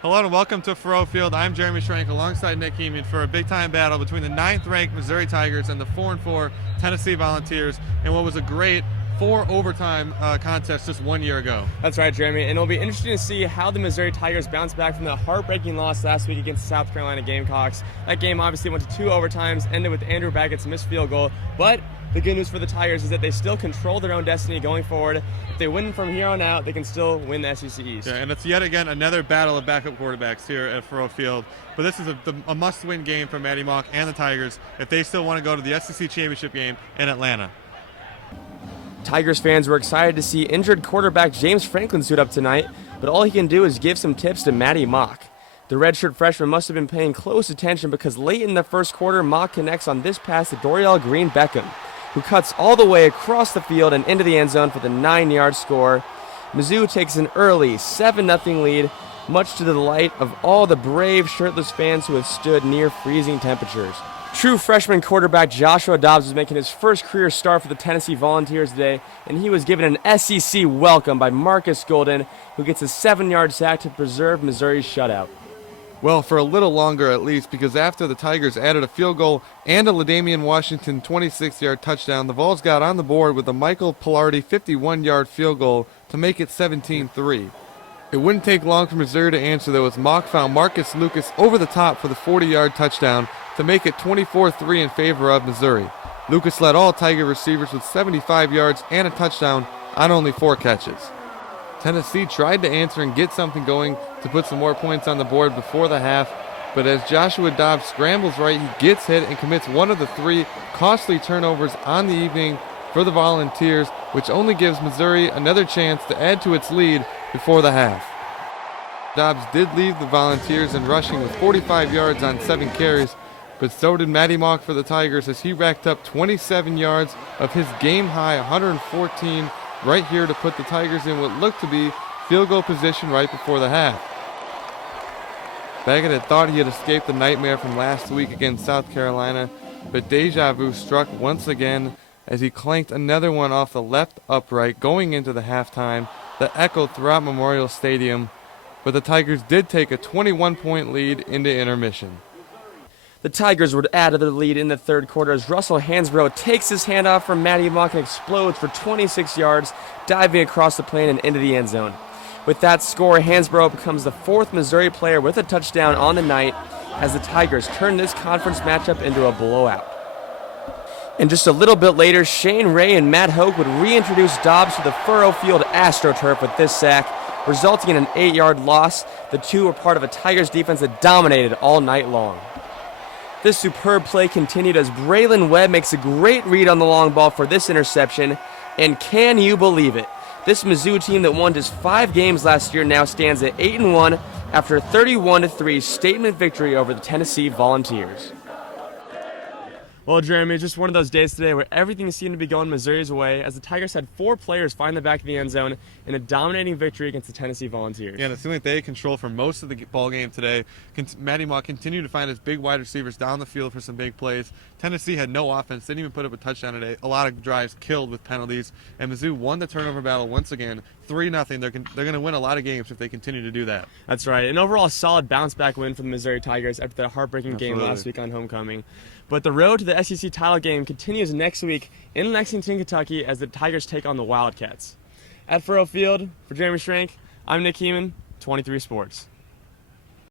Hello and welcome to Faroe Field. I'm Jeremy Schrank alongside Nick Heeman for a big-time battle between the 9th-ranked Missouri Tigers and the 4-4 Tennessee Volunteers in what was a great overtime contest just 1 year ago. That's right, Jeremy, and it'll be interesting to see how the Missouri Tigers bounce back from the heartbreaking loss last week against the South Carolina Gamecocks. That game obviously went to 2 overtimes, ended with Andrew Baggett's missed field goal, but the good news for the Tigers is that they still control their own destiny going forward. If they win from here on out, they can still win the SEC East. Yeah, and it's yet again another battle of backup quarterbacks here at Faroe Field. But this is a must-win game for Matty Mock and the Tigers if they still want to go to the SEC Championship game in Atlanta. Tigers fans were excited to see injured quarterback James Franklin suit up tonight, but all he can do is give some tips to Matty Mock. The redshirt freshman must have been paying close attention because late in the first quarter, Mock connects on this pass to Dorial Green Beckham, who cuts all the way across the field and into the end zone for the 9-yard score. Mizzou takes an early 7-0 lead, much to the delight of all the brave shirtless fans who have stood near freezing temperatures. True freshman quarterback Joshua Dobbs was making his first career start for the Tennessee Volunteers today, and he was given an SEC welcome by Marcus Golden, who gets a 7-yard sack to preserve Missouri's shutout. Well, for a little longer at least, because after the Tigers added a field goal and a LaDamian Washington 26-yard touchdown, the Vols got on the board with a Michael Pilardi 51-yard field goal to make it 17-3. It wouldn't take long for Missouri to answer, though, as Mock found Marcus Lucas over the top for the 40-yard touchdown to make it 24-3 in favor of Missouri. Lucas led all Tiger receivers with 75 yards and a touchdown on only 4 catches. Tennessee tried to answer and get something going to put some more points on the board before the half, but as Joshua Dobbs scrambles right, he gets hit and commits one of the 3 costly turnovers on the evening for the Volunteers, which only gives Missouri another chance to add to its lead before the half. Dobbs did lead the Volunteers in rushing with 45 yards on 7 carries, but so did Matty Mock for the Tigers as he racked up 27 yards of his game-high 114 right here to put the Tigers in what looked to be field goal position right before the half. Baggett had thought he had escaped the nightmare from last week against South Carolina, but deja vu struck once again as he clanked another one off the left upright going into the halftime that echoed throughout Memorial Stadium, but the Tigers did take a 21-point lead into intermission. The Tigers would add to the lead in the third quarter as Russell Hansbrough takes his handoff from Matty Mock and explodes for 26 yards, diving across the plane and into the end zone. With that score, Hansbrough becomes the 4th Missouri player with a touchdown on the night as the Tigers turn this conference matchup into a blowout. And just a little bit later, Shane Ray and Matt Hoke would reintroduce Dobbs to the Faroe Field AstroTurf with this sack, resulting in an 8-yard loss. The two were part of a Tigers defense that dominated all night long. This superb play continued as Braylon Webb makes a great read on the long ball for this interception. And can you believe it? This Mizzou team that won just 5 games last year now stands at 8-1 after a 31-3 statement victory over the Tennessee Volunteers. Well, Jeremy, it's just one of those days today where everything seemed to be going Missouri's way as the Tigers had 4 players find the back of the end zone in a dominating victory against the Tennessee Volunteers. Yeah, and it seemed like they had control for most of the ball game today. Matty Mock continued to find his big wide receivers down the field for some big plays. Tennessee had no offense, didn't even put up a touchdown today. A lot of drives killed with penalties, and Mizzou won the turnover battle once again, 3-0. They're going to win a lot of games if they continue to do that. That's right. An overall solid bounce-back win for the Missouri Tigers after that heartbreaking game last week on homecoming. But the road to the SEC title game continues next week in Lexington, Kentucky as the Tigers take on the Wildcats. At Faroe Field, for Jeremy Schrank, I'm Nick Heeman, 23 Sports.